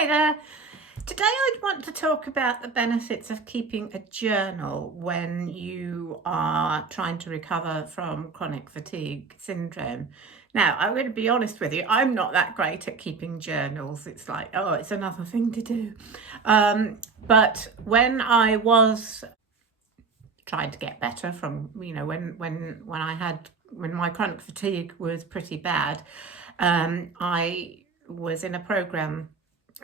Hi there. Today I want to talk about the benefits of keeping a journal when you are trying to recover from chronic fatigue syndrome. Now, I'm going to be honest with you, I'm not that great at keeping journals. It's like, oh, it's another thing to do. But when I was trying to get better from, when my chronic fatigue was pretty bad, I was in a program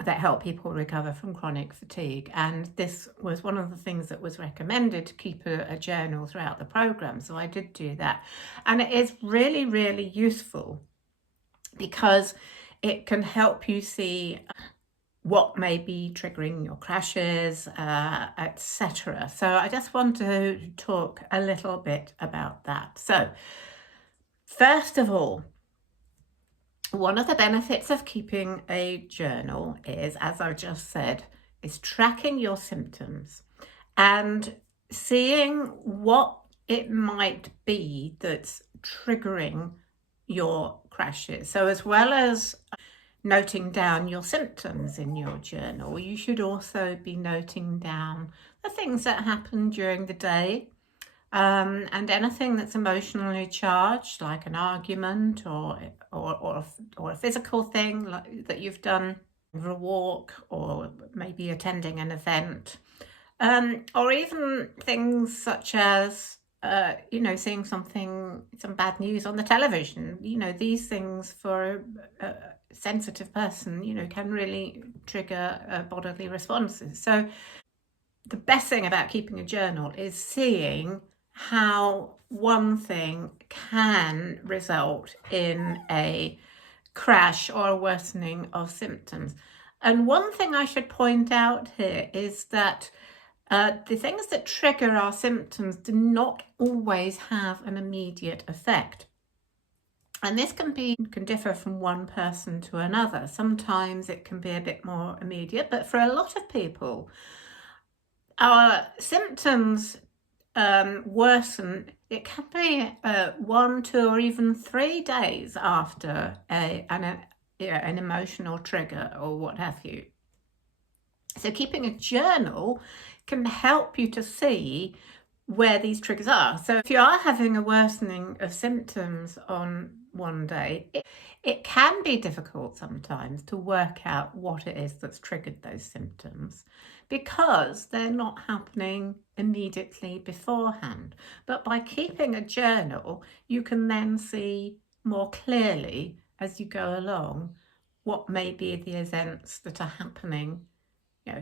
that help people recover from chronic fatigue. And this was one of the things that was recommended, to keep a journal throughout the program. So I did do that. And it is really, really useful because it can help you see what may be triggering your crashes, etc. So I just want to talk a little bit about that. So first of all, one of the benefits of keeping a journal is, as I just said, is tracking your symptoms and seeing what it might be that's triggering your crashes. So as well as noting down your symptoms in your journal, you should also be noting down the things that happen during the day, and anything that's emotionally charged, like an argument or a physical thing that you've done, a walk, or maybe attending an event, or even things such as seeing some bad news on the television. These things for a sensitive person, can really trigger bodily responses. So the best thing about keeping a journal is seeing how one thing can result in a crash or a worsening of symptoms. And one thing I should point out here is that the things that trigger our symptoms do not always have an immediate effect. And this can differ from one person to another. Sometimes it can be a bit more immediate, but for a lot of people, our symptoms worsen. It can be 1, 2, or even 3 days after an emotional trigger or what have you. So keeping a journal can help you to see where these triggers are. So if you are having a worsening of symptoms on one day, it can be difficult sometimes to work out what it is that's triggered those symptoms, because they're not happening immediately beforehand. But by keeping a journal, you can then see more clearly as you go along what may be the events that are happening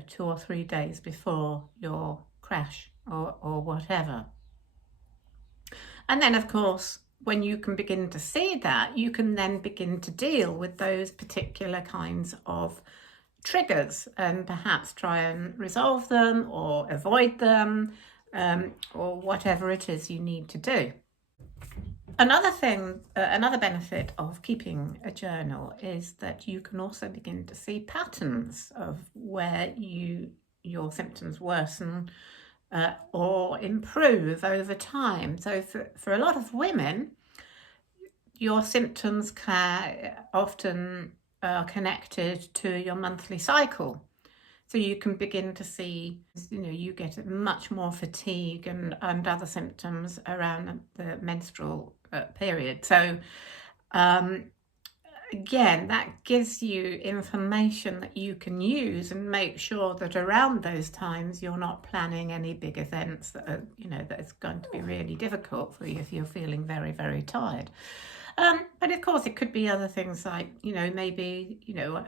2 or 3 days before your crash or whatever. And then, of course, when you can begin to see that, you can then begin to deal with those particular kinds of triggers and perhaps try and resolve them or avoid them, or whatever it is you need to do. Another benefit of keeping a journal is that you can also begin to see patterns of where your symptoms worsen or improve over time. So for a lot of women, your symptoms often are connected to your monthly cycle. So you can begin to see, you get much more fatigue and other symptoms around the menstrual period. So again, that gives you information that you can use and make sure that around those times you're not planning any big events that are, that is going to be really difficult for you if you're feeling very, very tired. But of course it could be other things like, maybe,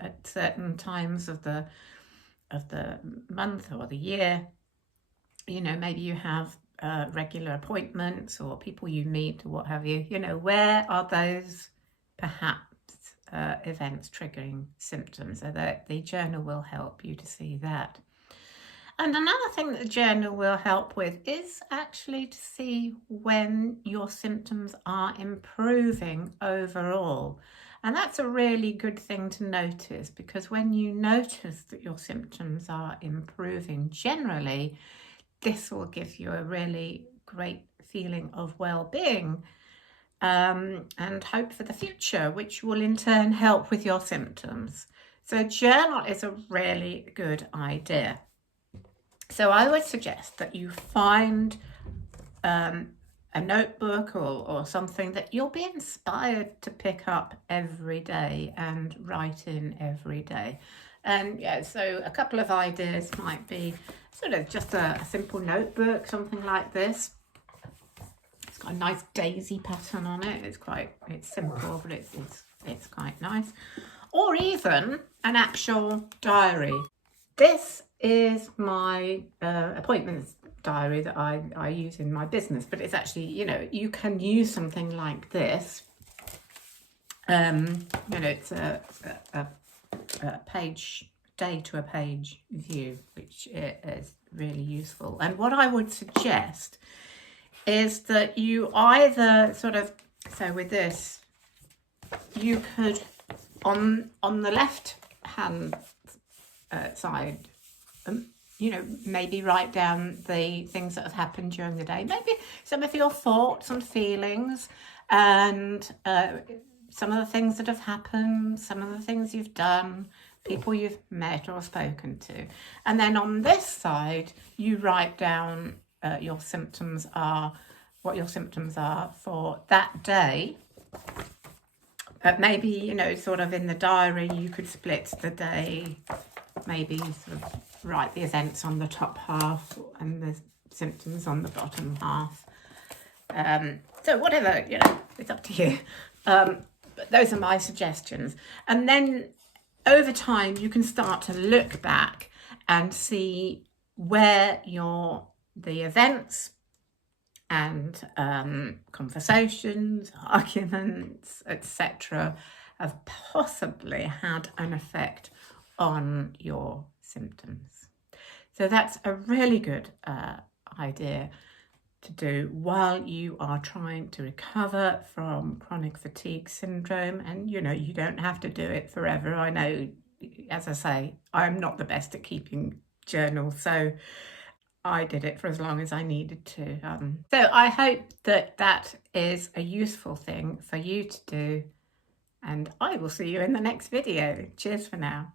at certain times of the month or the year, maybe you have regular appointments or people you meet or what have you, where are those perhaps events triggering symptoms, so that the journal will help you to see that. And another thing that the journal will help with is actually to see when your symptoms are improving overall. And that's a really good thing to notice, because when you notice that your symptoms are improving generally, this will give you a really great feeling of well-being and hope for the future, which will in turn help with your symptoms. So a journal is a really good idea. So I would suggest that you find a notebook or something that you'll be inspired to pick up every day and write in every day. And yeah, so a couple of ideas might be sort of just a simple notebook, something like this. It's got a nice daisy pattern on it. It's simple, but it's quite nice. Or even an actual diary. This is my appointments diary that I use in my business, but it's actually, you know, you can use something like this. You know, it's a page, day to a page view, which is really useful. And what I would suggest is that you either sort of, so with this, you could on the left hand side, you know, maybe write down the things that have happened during the day, maybe some of your thoughts and feelings, and some of the things that have happened, some of the things you've done, people you've met or spoken to. And then on this side, you write down what your symptoms are for that day. Maybe, you know, sort of in the diary, you could split the day, maybe sort of write the events on the top half and the symptoms on the bottom half. So whatever, you know, it's up to you. But those are my suggestions. And then over time, you can start to look back and see where the events and conversations, arguments, etc. have possibly had an effect on your symptoms. So that's a really good idea to do while you are trying to recover from chronic fatigue syndrome. And, you know, you don't have to do it forever. I know, as I say, I'm not the best at keeping journals, so I did it for as long as I needed to. So I hope that is a useful thing for you to do, and I will see you in the next video. Cheers for now.